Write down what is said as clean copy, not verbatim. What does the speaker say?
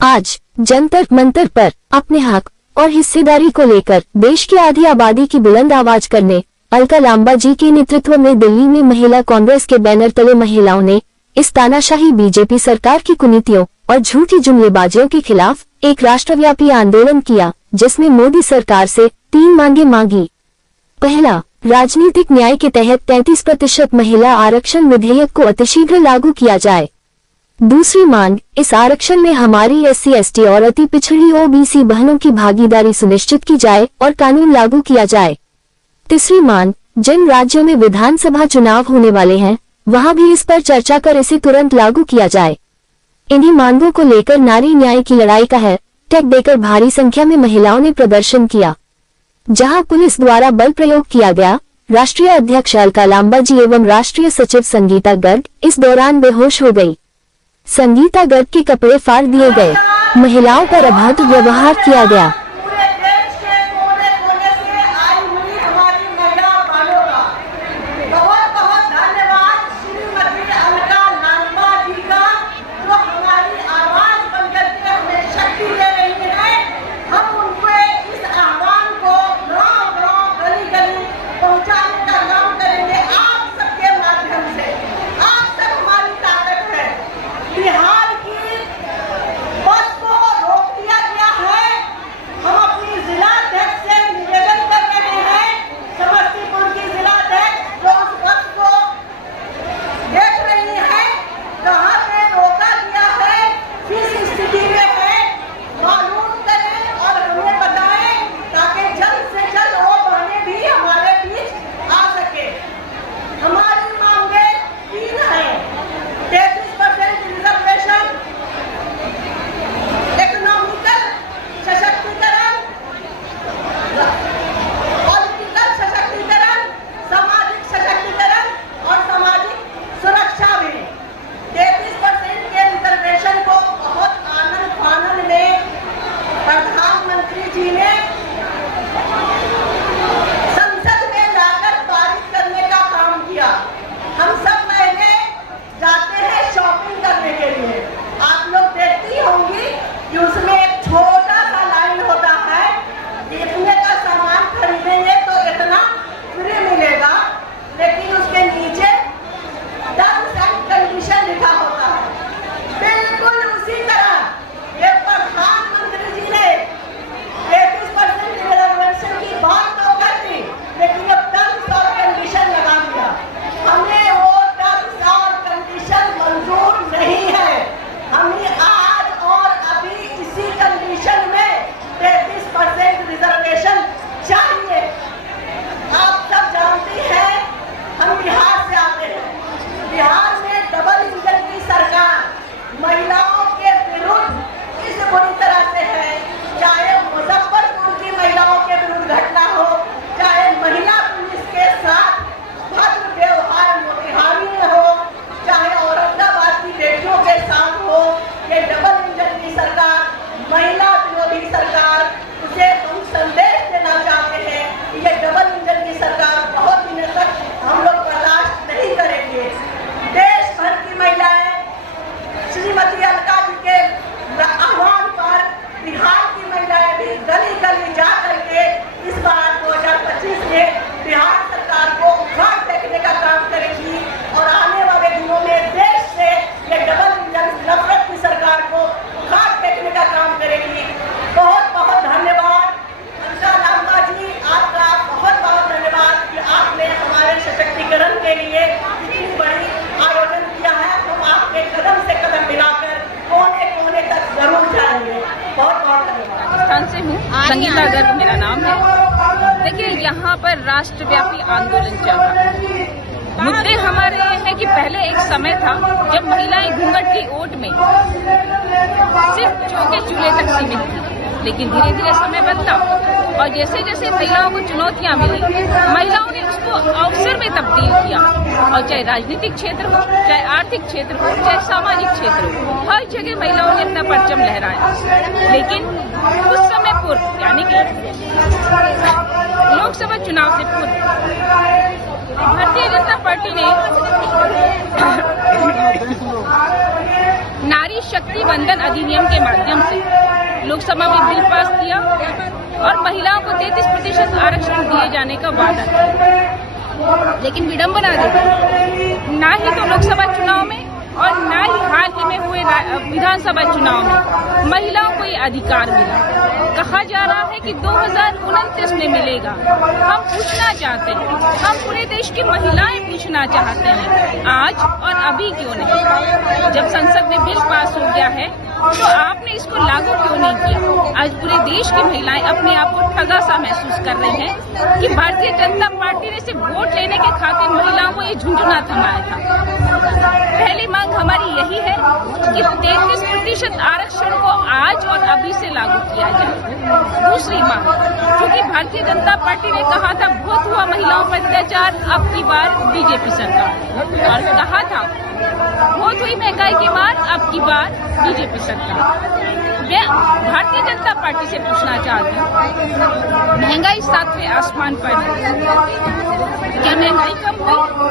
आज जंतर मंतर पर अपने हक और हिस्सेदारी को लेकर देश की आधी आबादी की बुलंद आवाज करने अलका लांबा जी के नेतृत्व में दिल्ली में महिला कांग्रेस के बैनर तले महिलाओं ने इस तानाशाही बीजेपी सरकार की कुनीतियों और झूठी जुमलेबाजियों के खिलाफ एक राष्ट्रव्यापी आंदोलन किया, जिसमें मोदी सरकार से 3 मांगे मांगी। पहला, राजनीतिक न्याय के तहत 33% महिला आरक्षण विधेयक को अतिशीघ्र लागू किया जाए। दूसरी मांग, इस आरक्षण में हमारी SC ST और अति पिछड़ी OBC बहनों की भागीदारी सुनिश्चित की जाए और कानून लागू किया जाए। तीसरी मांग, जिन राज्यों में विधानसभा चुनाव होने वाले हैं वहां भी इस पर चर्चा कर इसे तुरंत लागू किया जाए। इन्हीं मांगों को लेकर नारी न्याय की लड़ाई का है टैग देकर भारी संख्या में महिलाओं ने प्रदर्शन किया, जहां पुलिस द्वारा बल प्रयोग किया गया। राष्ट्रीय अध्यक्ष अलका लांबा जी एवं राष्ट्रीय सचिव संगीता गर्ग इस दौरान बेहोश हो गई। संगीता गर्ग के कपड़े फाड़ दिए गए, महिलाओं पर अभद्र व्यवहार किया गया। से हूँ, संगीता गर्ग मेरा नाम है। देखिए, यहाँ पर राष्ट्रव्यापी आंदोलन चल रहा है। मुद्दे हमारे ये हैं कि पहले एक समय था जब महिलाएं घूंघट की ओट में सिर्फ चौके चूल्हे तक सीमित थी, लेकिन धीरे धीरे समय बदला और जैसे जैसे महिलाओं को चुनौतियां मिली, महिलाओं ने उसको अवसर में तब्दील किया। और चाहे राजनीतिक क्षेत्र हो, चाहे आर्थिक क्षेत्र हो, चाहे सामाजिक क्षेत्र हो, हर जगह महिलाओं ने अपना परचम लहराया। लेकिन उस समय पूर्व, यानी कि लोकसभा चुनाव से पूर्व, भारतीय जनता पार्टी ने शक्ति वंदन अधिनियम के माध्यम से लोकसभा में बिल पास किया और महिलाओं को 33% आरक्षण दिए जाने का वादा किया। लेकिन विडंबना देखिए, ना ही तो लोकसभा चुनाव में और ना ही हाल ही में हुए विधानसभा चुनाव में महिलाओं को ये अधिकार मिला। कहा जा रहा है कि 2029 में मिलेगा। हम पूछना चाहते हैं, हम पूरे देश की महिलाएं पूछना चाहते हैं, आज और अभी क्यों नहीं? जब संसद में बिल पास हो गया है तो आपने इसको लागू क्यों नहीं किया? आज पूरे देश की महिलाएं अपने आप को ठगा सा महसूस कर रही हैं कि भारतीय जनता पार्टी ने सिर्फ वोट लेने के खातिर महिलाओं को ये झुंझुना थमाया था। पहली मांग हमारी यही है कि 33% आरक्षण को आज और अभी से लागू किया जाए। दूसरी मांग, क्योंकि भारतीय जनता पार्टी ने कहा था बहुत हुआ महिलाओं पर अत्याचार, अब की बार बीजेपी सरकार, और कहा था बहुत हुई महंगाई की मार, अब की बार बीजेपी सरकार। मैं भारतीय जनता पार्टी से पूछना चाहती हूँ, महंगाई 7वें आसमान पर है, क्या महंगाई कम हुई?